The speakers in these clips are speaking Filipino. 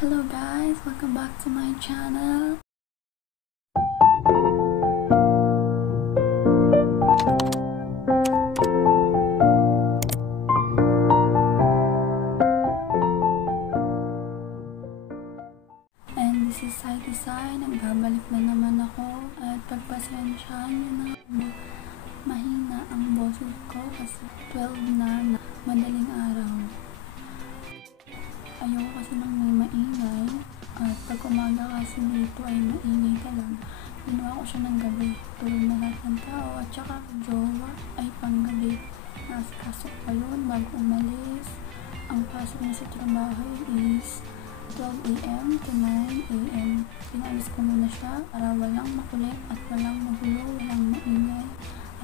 Hello guys, welcome back to my channel. And this is Saiki Sai. Nagbabalik na naman ako at pagpasensyahan nyo na mahina ang boses ko kasi 12 na madaling araw. Ayoko kasi nang may maingay at pag umaga kasi dito ay maingay talaga. Ginawa ko siya ng gabi, tulog na lahat ng tao at saka jowa ay panggabi. Nakasok pa yun bago umalis. Ang pasok niya sa trabaho is 12 AM to 9 AM. Pinalis ko muna siya para walang makulit at walang magulo, walang maingay.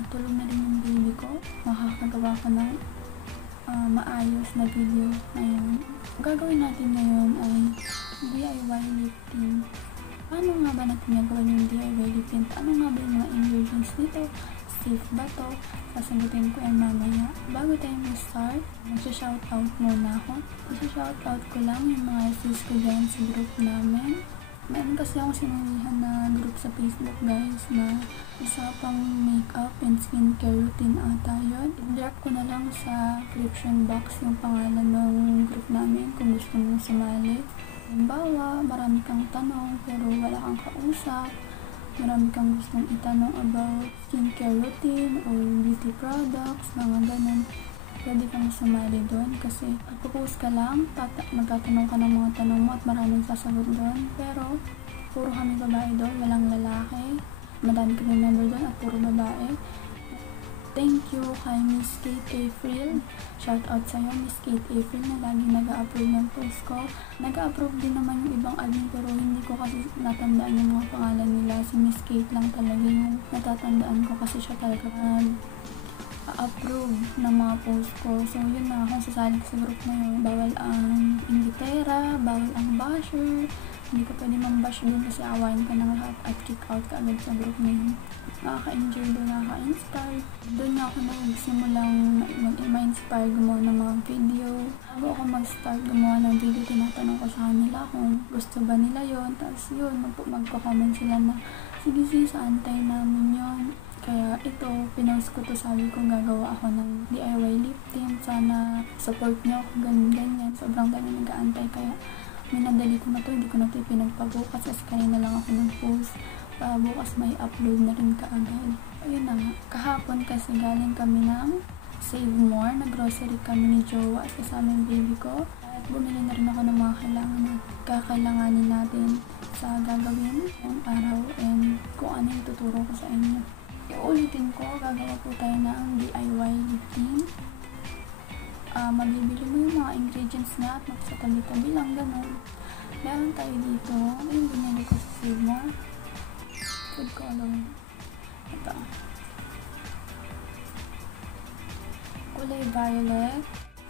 At tulog na rin yung baby ko. Makakagawa ko ng maayos na video ngayon. Gagawin natin ngayon ay DIY lifting. Paano nga ba natin gagawin yung DIY lifting? Ano nga ba yung mga ingredients nito? Safe ba to? Sasagutin ko yan mamaya. Bago tayo mag-start, mag-shoutout muna ako. I-shoutout ko lang yung mga sis ko dyan sa group namin. Meron kasi akong sinulihan na group sa Facebook guys na isa pang makeup and skincare routine ata yun. I-drop ko na lang sa description box yung pangalan ng group namin kung gusto mong sumali. Halimbawa, marami kang tanong pero wala kang kausap. Marami kang gustong itanong about skincare routine or beauty products, mga ganun. Pwede kang sumali doon kasi pag-post ka lang, magtatanong ka ng mga tanong mo at maraming sasagot doon. Pero, puro kami babae doon, walang lalaki. Madami kami member doon at puro babae. Thank you kay Miss Kate April. Shout out sa'yo, Miss Kate April, na lagi nag-a-approve ng post ko. Nag-a-approve din naman yung ibang admin pero hindi ko kasi natandaan yung mga pangalan nila. Si Miss Kate lang talaga yung natatandaan ko kasi siya talaga approve ng mga post ko. So, yun na, kung sasali ko sa group na yun, bawal ang inditera, bawal ang basher. Hindi ka pwede mambash dun kasi awayin ka ng lahat at kick out ka agad sa group na yun. Nakaka-enjoy doon, nakaka-inspire. Doon na ako nagsimulang ma-inspire gumawa ng mga video. Bago ako mag-start gumawa ng video, tinatanong ko sa kanila kung gusto ba nila yon. Tapos yun, magko-comment sila na, sige sis, antay namin yun. Kaya ito, pinost ko to, sabi ko gagawa ako ng DIY lifting. Sana support nyo ako, ganyan. Sobrang dami nag-aantay kaya minadali ko na to, hindi ko na to pinagpabukas kasi kanina lang ako nag-post. Bukas may upload na rin kaagad. Ayun na nga, kahapon kasi galing kami ng Save More, nag-grocery kami ni Jowa at kasama yung baby ko. At bumili na rin ako ng mga kakailanganin natin sa gagawin ng araw and kung ano yung tuturo ko sa inyo. Iulitin ko, gagawa po tayo ng DIY lifting. Mabibili mo yung mga ingredients na at sa tabi-tabi lang, ganun. Meron tayo dito, yung binili ko sa Save More. Food color. Ito. Kulay violet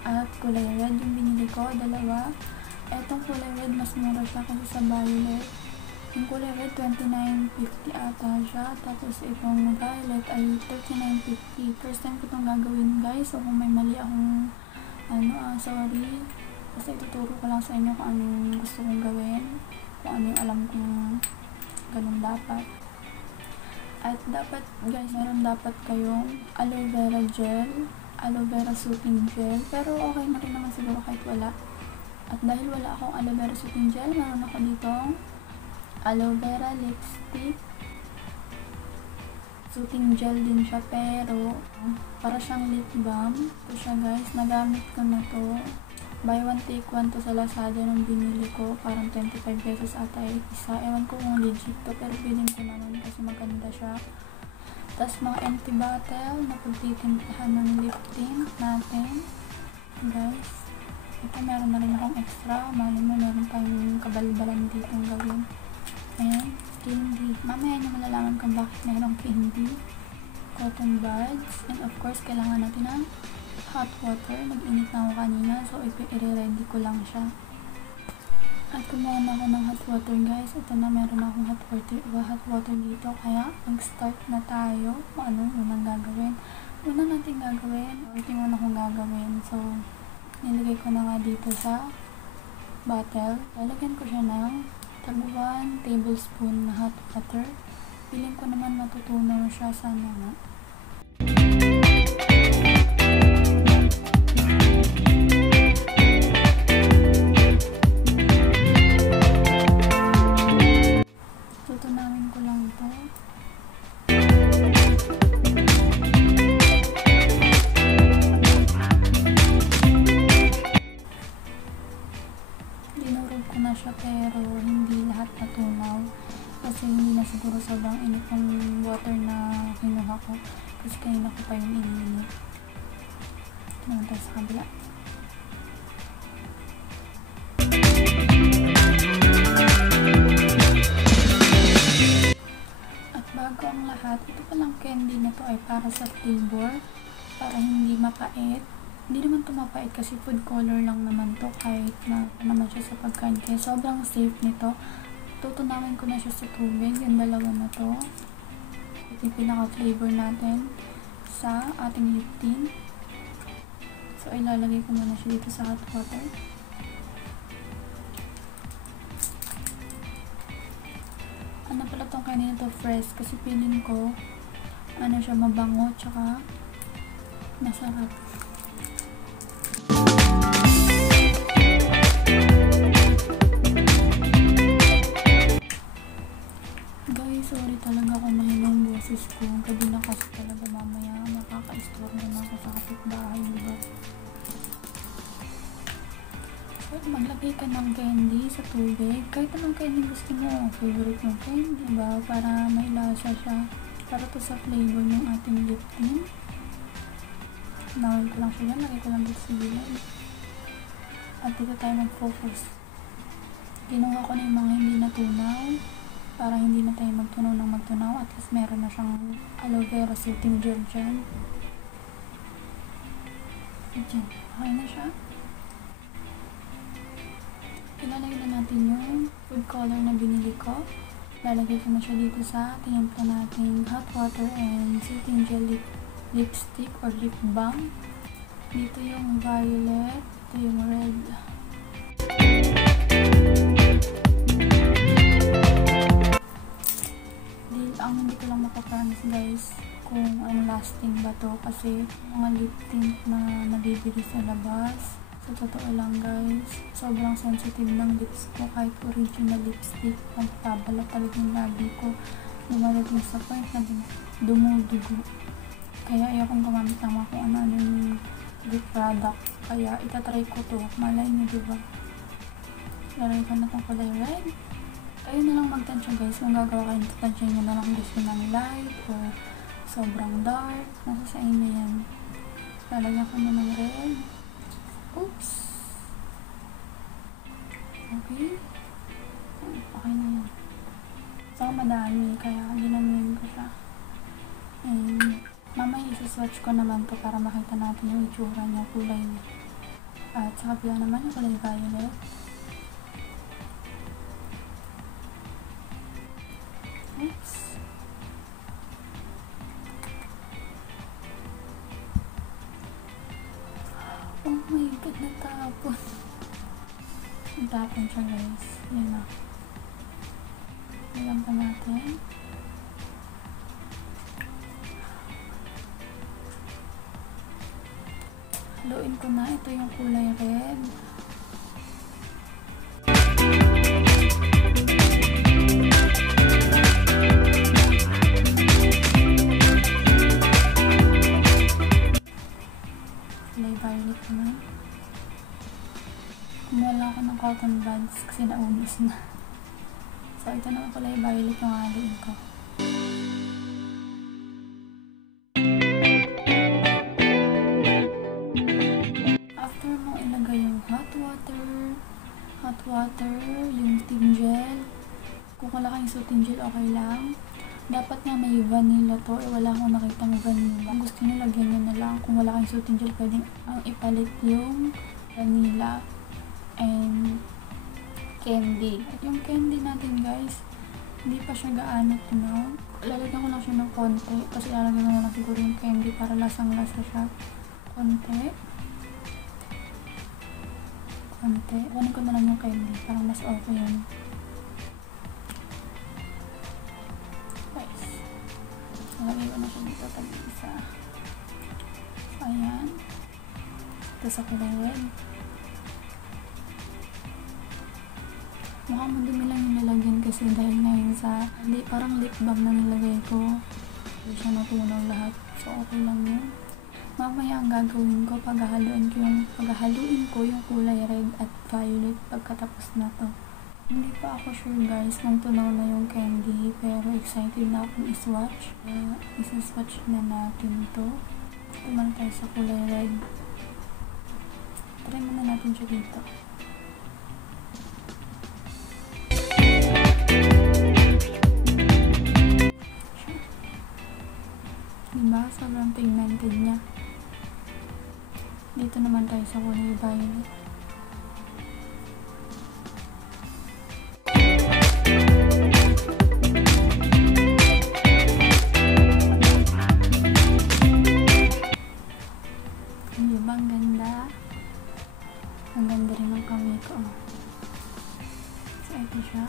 at kulay red yung binili ko, dalawa. Etong kulay red, mas mura siya kasi sa violet. Yung kulay red, 29.50 ata siya. Tapos itong violet ay 39.50. First time ko itong gagawin guys. So kung may mali akong sorry. Basta ituturo ko lang sa inyo kung anong gusto kong gawin. Kung ano yung alam kong ganun dapat. At dapat guys, meron dapat kayong aloe vera gel, aloe vera soothing gel. Pero okay na rin naman siguro kahit wala. At dahil wala akong aloe vera soothing gel, meron ako ditong aloe vera lipstick. Soothing gel din siya pero para siyang lip balm. Ito siya guys, nagamit ko na to. Buy one take one to sa Lazada nung binili ko. Parang 25 pesos ata isa. Ewan ko kung legit to pero feeling ko naman kasi maganda siya. Tapos mga empty bottle na pagtitimplahan ng lifting natin. Guys, ito meron na rin akong extra. Mali mo meron tayong kabalbalan dito gawin. Ayan, candy. Mamaya nyo malalaman kung bakit mayroong candy. Cotton buds. And of course, kailangan natin ng hot water. Nag-init na ako kanina. So, i-ready ko lang siya. At kumuha na ako ng hot water guys. Ito na, meron akong hot water dito. Kaya, mag-start na tayo. Kung ano unang gagawin. Una natin gagawin. Ito yung una kong gagawin. So, nilagay ko na nga dito sa bottle. Lalagyan ko siya ng 1 tablespoon na hot water. Feeling ko naman matutunaw siya, sana nga. Tutunawin ko lang ito. Dinurog ko na siya pero hindi lahat natunaw. Kasi hindi na siguro sobrang init ng water na kinuha ko. Kasi kanina ko pa yung iniinit. Ito naman tayo sa kabila. At bago ang lahat, ito palang candy na to ay para sa flavor. Para hindi mapait. Hindi naman ito mapait kasi food color lang naman to kahit na naman siya sa pagkain. Kaya sobrang safe nito. Tutunawin ko na siya sa tubig, yung dalawa na to. Ito yung pinaka-flavor natin sa ating lip tint. So, ilalagay ko muna siya dito sa hot water. Ano pala itong kanina to, fresh, kasi feeling ko ano siya, mabango, tsaka masarap. Sorry talaga kung mahinong boses ko. Gabi na kasi talaga mamaya makaka-istorbo na ako sa kapitbahay, diba? So, maglagay ka ng candy sa tubig. Kahit anong candy gusto mo. Favorite mong candy, diba? Para may lasa siya. Para to sa flavor ng ating lip tint. Nawin ko lang siya yan. Lagay ko lang dito sa gilid. At dito tayo mag-focus. Ginawa ko na yung mga hindi natunaw. Para hindi na tayo magtunaw ng magtunaw. At least meron na siyang aloe vera soothing gel dyan. Dyan. Okay na siya. Ilalagay na natin yung food color na binili ko. Lalagay ko na siya dito sa tinimpla natin hot water and soothing gel lipstick or lip balm. Dito yung violet. Ito yung red. Ang hindi ko lang mapapromise guys kung ang lasting ba to kasi mga lip tint na nabibili sa labas. Sa totoo lang guys, sobrang sensitive ng lips ko kahit original lipstick. Nagtabala talaga yung labi ko. Lumalating sa point na dumudugo. Kaya ayokong gumamit ng mga kung ano-anong lip product. Kaya itatry ko to. Malay nyo diba? Lalagay ko na itong kulay red. Kayo na lang magtansya guys, kung gagawa kayo nito, tansya nyo na lang gusto ng light or sobrang dark, nasa sa inyo yan. Lalagyan ko na ng red. Oops! Okay? Okay na yan. So, madami, kaya ginamihan ko siya. And, mamaya isa-swatch ko naman to para makita natin yung itsura niya, kulay niya. At sa kabila naman yung kulay violet. Oops. Oh my god, natapon. Natapon siya guys. Yan na. Alam pa natin. Haluin ko na. Ito yung kulay red. Violet naman. Kumuha ako ng cotton buds kasi naubos na. So, ito naman kulay violet yung haluin ko. After mo ilagay yung hot water, yung soothing gel. Kung wala kayong soothing gel, okay lang. Dapat nga may vanilla to. Wala akong nakitang vanilla. Kung gusto nyo, lagyan nyo na lang. Kung wala kayong soothing gel, pwedeng ipalit yung vanilla and candy. At yung candy natin guys, hindi pa siya gaano tunaw. Lalagyan ko lang siya ng konti. Kasi lalagyan ko na lang siguro yung candy para lasang-lasa siya. Konti. konti. Kunin ko na lang yung candy. Parang mas okay yun. Guys. Nalagay ko na siya dito. Tag-isa. Ayan. Ito sa kulay red. Mukhang madumi lang yung nilagyan kasi dahil ngayon sa parang lip balm na nilagay ko. Hindi siya natunaw lahat. So, okay lang yun. Mamaya ang gagawin ko, paghahaluin ko yung kulay red at violet pagkatapos na to. Hindi pa ako sure guys kung tunaw na yung candy, pero excited na akong iswatch. Isaswatch na natin to. Tumal tayo sa kulay red. Try muna natin siya dito. Diba? Sobrang pigmented niya. Dito naman tayo sa kulay violet. Diba? Ang ganda. Ang ganda rin ng kamay ko. So, ito siya.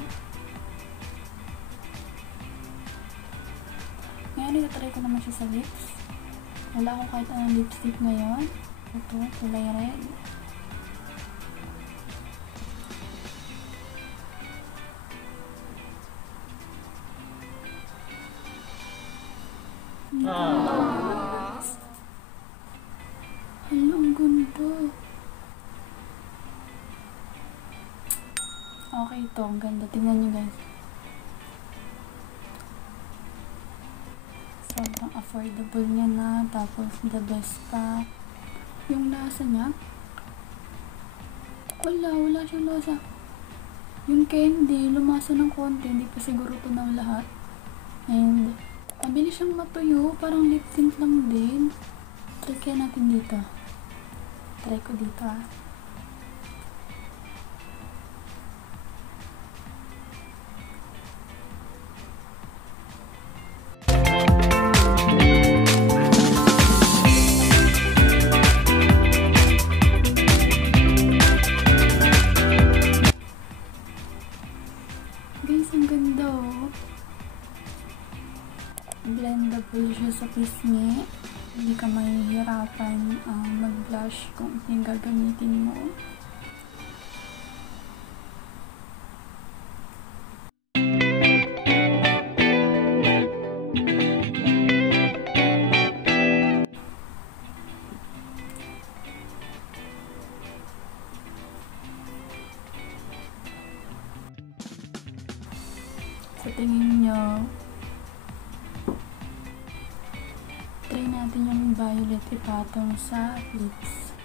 Ngayon, itatry ko naman siya sa lips. Wala akong kahit anong lipstick ngayon. Ito, kulay red. Nice! Hala, ang ganda. Okay, ito. Ang ganda. Tingnan nyo guys. Sobrang affordable niya na. Tapos, the best pa. Yung lasa niya, wala siyang lasa. Yung candy, lumasa ng konti. Hindi pa siguro tunaw lahat. And, mabilis siyang matuyo. Parang lip tint lang din. Try kaya natin dito. Try ko dito ah. Guys, ang ganda oh. Blendable siya sa pisngi. Hindi ka mahihirapan mag-blush kung yung gagamitin mo. Sa tingin nyo, try natin yung violet ipatong sa lips.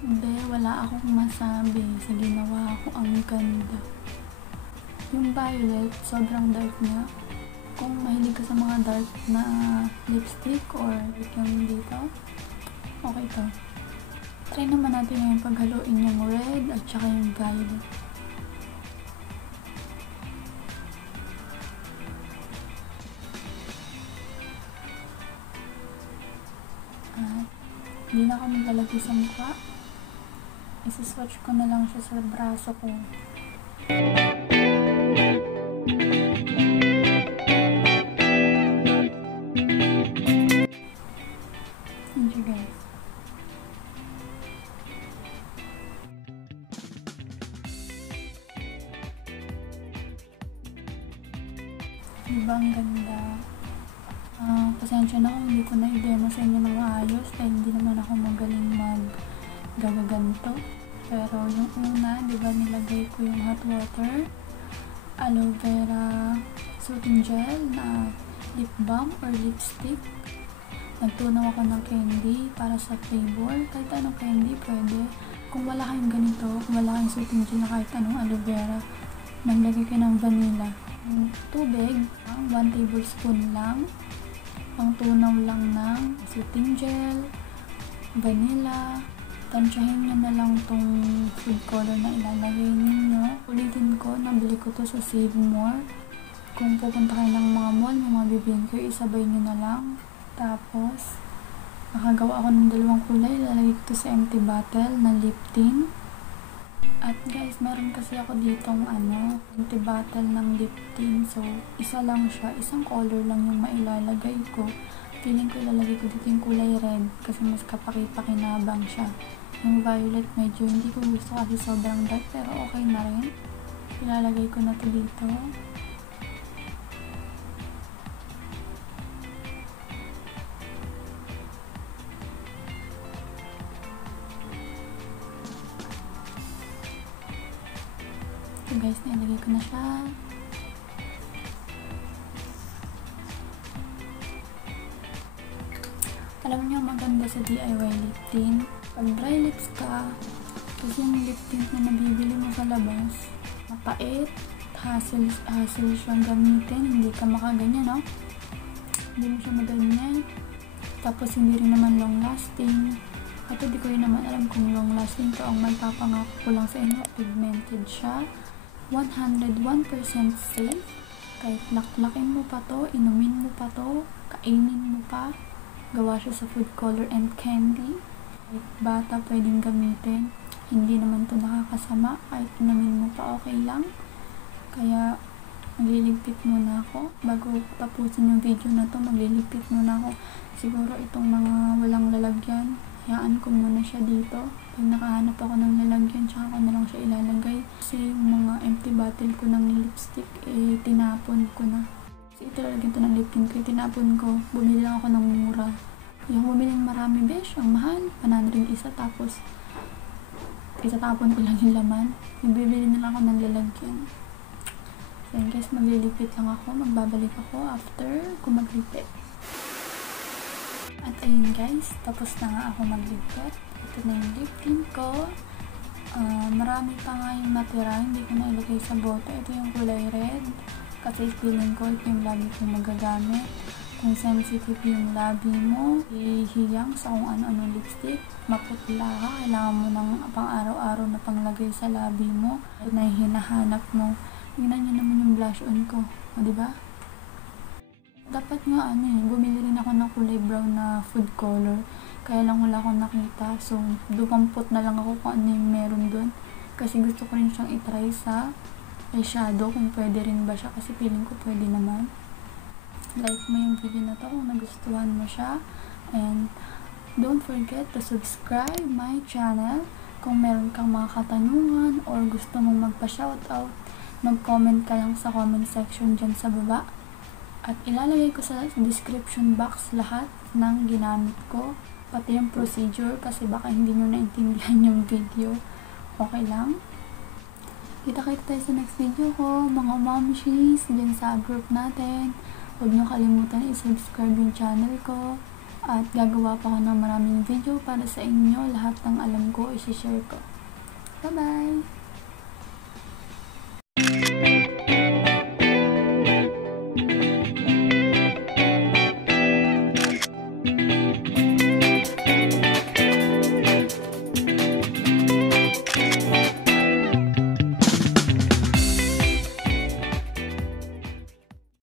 Hindi, wala akong masabi sa ginawa ko. Ang ganda. Yung violet, sobrang dark niya. Kung mahilig ka sa mga dark na lipstick or yung dito, okay to. Try naman natin yung paghaluin yung red at saka yung violet. At hindi na ako maglalagay sa mukha. Isiswatch ko na lang siya sa braso ko. Enjoy guys. Diba ang ganda? Pasensya na kung hindi ko na i-demo sa inyo ng maayos dahil hindi naman ako magaling mag-gagaganto. Pero yung una, diba nilagay ko yung hot water, aloe vera soothing gel na lip balm or lipstick. Nagtunaw ako ng candy para sa flavor. Kahit anong candy pwede. Kung wala kayong ganito, kung wala kayong soothing gel na kahit anong aloe vera, naglagay kayo ng vanilla. Tubig, 1 tablespoon lang. Pang tunaw lang ng soothing gel, vanilla, tansyahin nyo na lang tong food color na ilalagay ninyo. Ulitin ko, nabili ko to sa Save More. Kung pupunta kayo ng mga mall, may mga bibiliin kayo, isabay nyo na lang. Tapos, nakagawa ako ng dalawang kulay. Ilalagay ko to sa empty bottle na lip tint. At guys, meron kasi ako ditong empty bottle ng lip tint. So, isa lang siya. Isang color lang yung mailalagay ko. Feeling ko ilalagay ko dito yung kulay red kasi mas kapaki-pakinabang siya. Yung violet medyo hindi ko gusto kasi sobrang dark pero okay na rin. Ilalagay ko na to dito. So guys, nilagay ko na siya. Alam niyo, maganda sa DIY lip tint. Pag dry lips ka, kasi yung lip tint na nabibili mo sa labas, mapait, hassle siyang gamitin, hindi ka makaganyan, no? Hindi mo siya maganyan. Tapos hindi rin naman long lasting. At hindi ko rin naman alam kung long lasting to. Ang magpapangako ko lang sa inyo, pigmented siya. 101% safe. Kahit laklakin mo pa to, inumin mo pa to, kainin mo pa. Gawa siya sa food color and candy. Kahit bata pwedeng gamitin. Hindi naman to nakakasama. Kahit inumin mo pa, okay lang. Kaya, magliligpit muna ako. Bago tapusin yung video na to, magliligpit muna ako. Siguro itong mga walang lalagyan, hayaan ko muna siya dito. Pag nakahanap ako ng lalagyan, tsaka ko na lang siya ilalagay. Kasi yung mga empty bottle ko ng lipstick, tinapon ko na. Kasi ito lalagyan to ng lip tint ko, tinapon ko. Bumili lang ako ng mura. Yung bumili ng marami, besh, ang mahal. 100 isa, tapos itatapon ko lang yung laman. Yung bibili na lang ako ng lalagyan. So yun guys, magliligpit lang ako. Magbabalik ako after ko magligpit. At ayun guys, tapos na nga ako magligpit. Ito na yung lip tint ko. Marami pa nga yung natira. Hindi ko na ilagay sa bote. Ito yung kulay red. Kasi feeling ko ito yung lagi kong magagamit. Kung sensitive yung labi mo, ihiyang sa kung ano-ano lipstick, maputla ka, kailangan mo ng pang araw-araw na panglagay sa labi mo. Na hinahanap mo. Tingnan nyo naman yung blush on ko. O, diba? Dapat nga bumili rin ako ng kulay brown na food color. Kaya lang wala akong nakita. So, dumampot na lang ako kung ano yung meron dun. Kasi gusto ko rin siyang itry sa eyeshadow kung pwede rin ba siya. Kasi feeling ko pwede naman. Like mo yung video na to kung nagustuhan mo siya. And don't forget to subscribe my channel. Kung meron kang mga katanungan or gusto mong magpa-shoutout, mag-comment ka lang sa comment section dyan sa baba. At ilalagay ko sa description box lahat ng ginamit ko. Pati yung procedure kasi baka hindi nyo naintindihan yung video. Okay lang? Kita-kita tayo sa next video ko, mga momshies, dyan sa group natin. Huwag nyo kalimutan i-subscribe yung channel ko. At gagawa pa ako ng maraming video para sa inyo. Lahat ng alam ko, isi-share ko. Bye-bye!